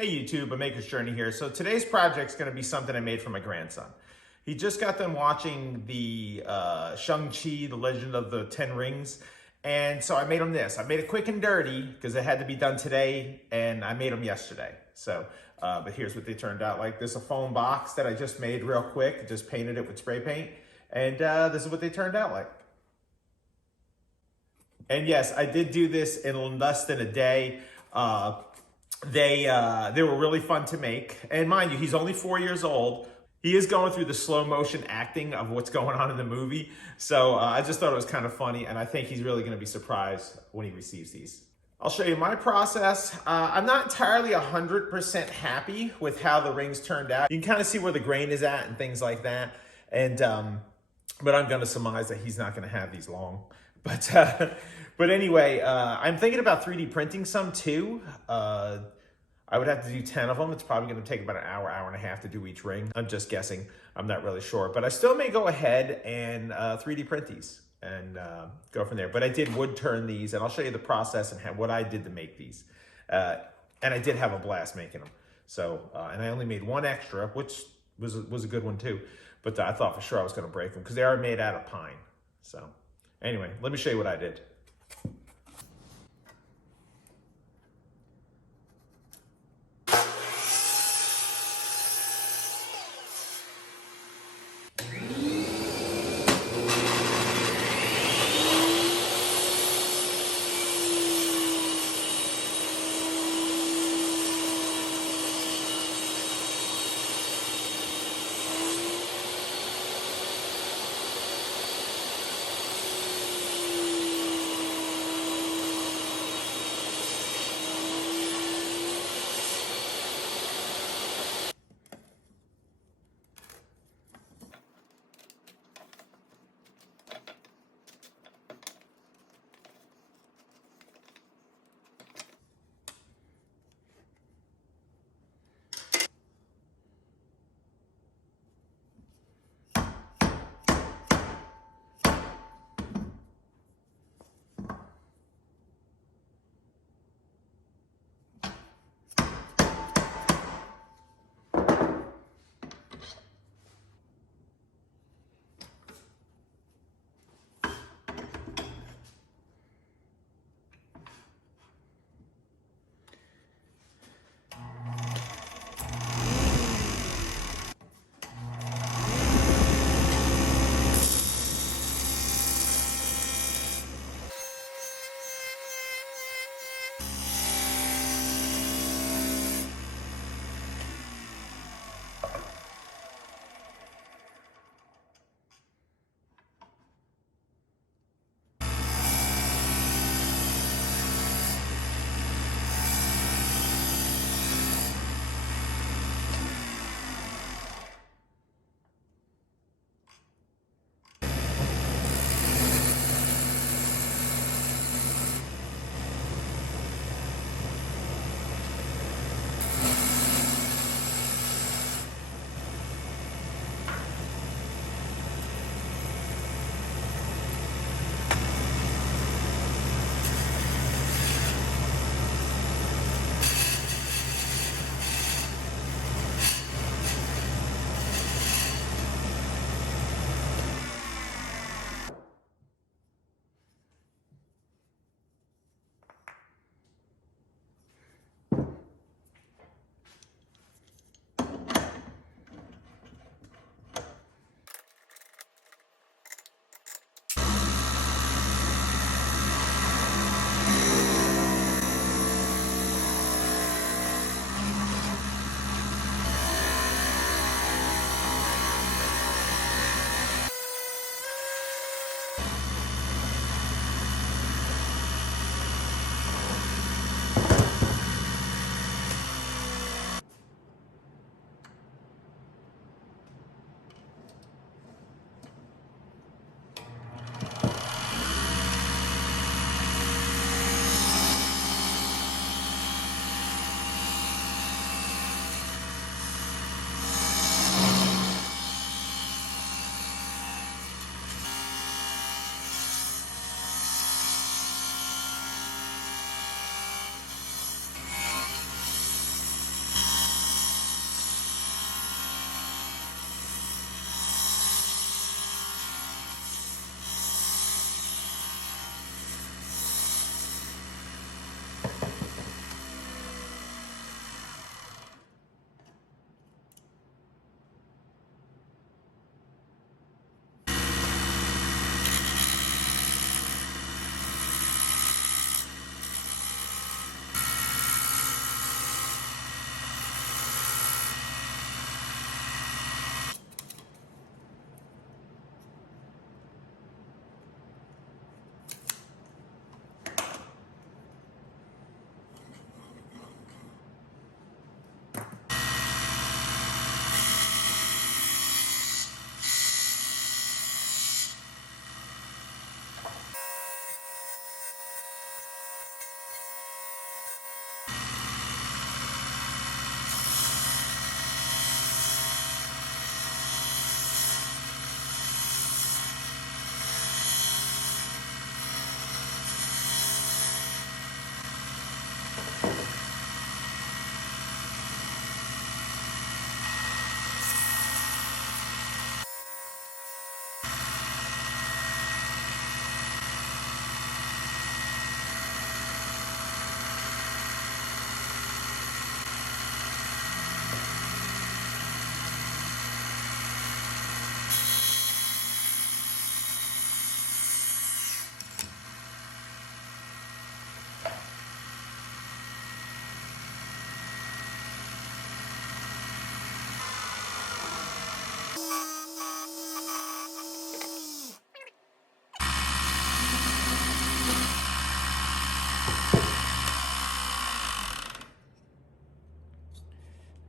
Hey YouTube, A Maker's Journey here. So today's project is going to be something I made for my grandson. He just got done watching the Shang Chi, the Legend of the Ten Rings. And so I made him this. I made it quick and dirty because it had to be done today and I made them yesterday. So, but here's what they turned out like. There's a foam box that I just made real quick. Just painted it with spray paint. And this is what they turned out like. And yes, I did do this in less than a day. They were really fun to make. And mind you, he's only 4 years old. He is going through the slow motion acting of what's going on in the movie. So I just thought it was kind of funny. And I think he's really going to be surprised when he receives these. I'll show you my process. I'm not entirely 100% happy with how the rings turned out. You can kind of see where the grain is at and things like that. And, but I'm going to surmise that he's not going to have these long. But anyway, I'm thinking about 3D printing some too. I would have to do 10 of them. It's probably going to take about an hour, hour and a half to do each ring. I'm just guessing. I'm not really sure. But I still may go ahead and 3D print these and go from there. But I did wood turn these, and I'll show you the process and what I did to make these. And I did have a blast making them. So, and I only made one extra, which was a good one too. But I thought for sure I was going to break them because they are made out of pine. So anyway, let me show you what I did.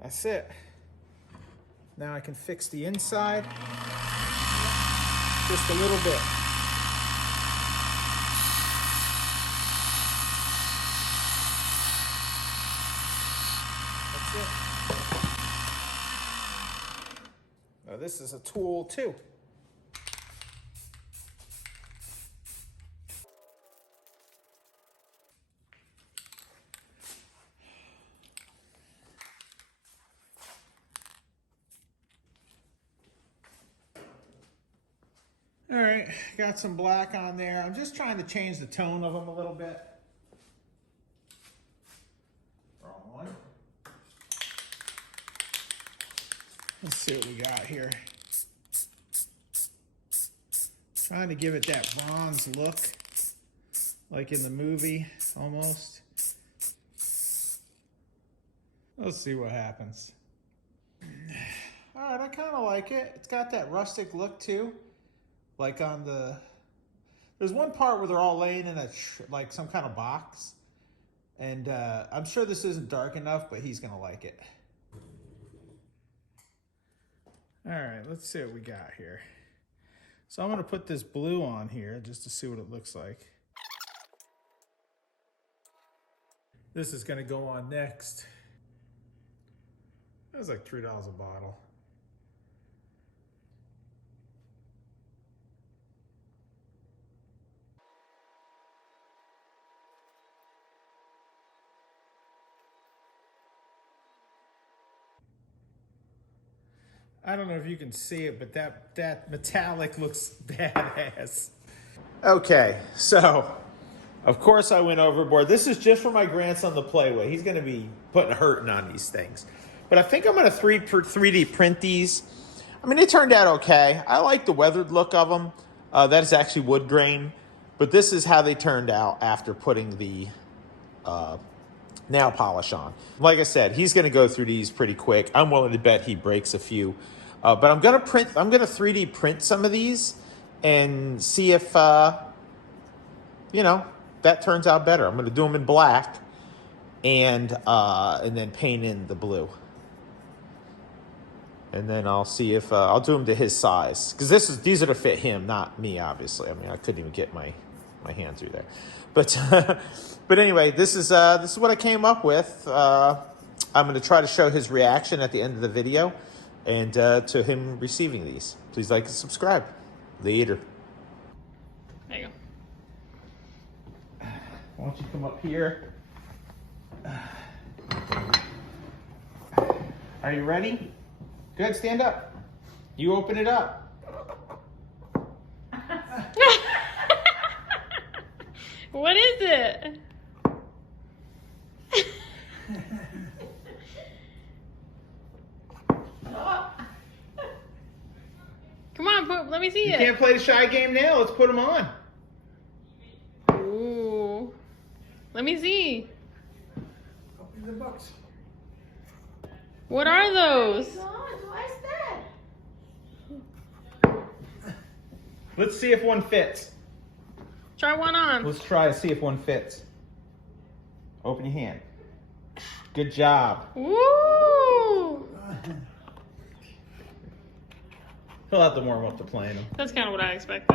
That's it. Now I can fix the inside just a little bit. That's it. Now this is a tool too. All right, got some black on there. I'm just trying to change the tone of them a little bit. Wrong one. Let's see what we got here. Trying to give it that bronze look, like in the movie, almost. Let's see what happens. All right, I kind of like it. It's got that rustic look too. Like on the, there's one part where they're all laying in like some kind of box. And I'm sure this isn't dark enough, but he's gonna like it. All right, let's see what we got here. So I'm gonna put this blue on here just to see what it looks like. This is gonna go on next. That was like $3 a bottle. I don't know if you can see it, but that metallic looks badass. Okay, so of course I went overboard. This is just for my grandson to play with. He's gonna be putting hurting on these things. But I think I'm gonna 3D print these. I mean, they turned out okay. I like the weathered look of them. That is actually wood grain. But this is how they turned out after putting the nail polish on. Like I said, he's going to go through these pretty quick. I'm willing to bet he breaks a few. But I'm going to 3D print some of these and see if, you know, that turns out better. I'm going to do them in black and then paint in the blue. And then I'll see if, I'll do them to his size. Because these are to fit him, not me, obviously. I mean, I couldn't even get my hand through there. But but anyway, this is what I came up with. I'm going to try to show his reaction at the end of the video and to him receiving these. Please like and subscribe. Later. There you go. Why don't you come up here? Are you ready? Good, stand up. You open it up. What is it? Come on, Poop, let me see it. You can't play the shy game now. Let's put them on. Ooh. Let me see. Open the box. What are those? What's that? Let's see if one fits. Try one on. Let's try to see if one fits. Open your hand. Good job. Woo! He'll have to warm up to playing them. That's kind of what I expected.